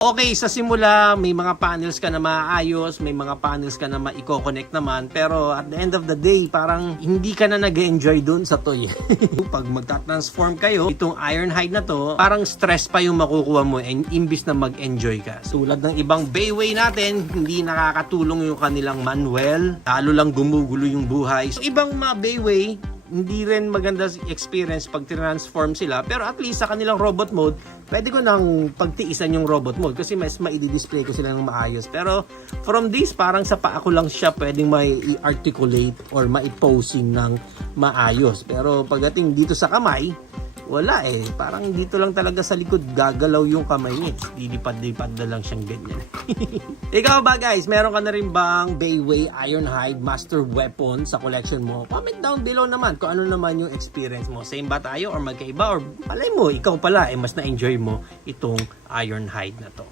Okay, sa simula, may mga panels ka na maayos, may mga panels ka na maiko-connect naman, pero at the end of the day, parang hindi ka na nag-enjoy dun sa toy. Pag magta-transform kayo, itong Ironhide na to, parang stress pa yung makukuha mo imbis na mag-enjoy ka. Tulad ng ibang Bayway natin, hindi nakakatulong yung kanilang manual, lalo lang gumugulo yung buhay. So, ibang mga Bayway, hindi rin maganda experience pag transform sila, pero at least sa kanilang robot mode, pwede ko nang pagtiisan yung robot mode kasi mas maidi-display ko sila ng maayos. Pero from this, parang sa paa ko lang siya pwedeng mai-articulate or mai-posing ng maayos. Pero pagdating dito sa kamay, wala eh. Parang dito lang talaga sa likod gagalaw yung kamay niya. Dilipad-lipad na lang siyang ganyan. Ikaw ba guys, meron ka na rin bang Bayway Ironhide Master Weapon sa collection mo? Comment down below naman kung ano naman yung experience mo. Same ba tayo or magkaiba? Or palay mo, ikaw pala mas na-enjoy mo itong Ironhide na to.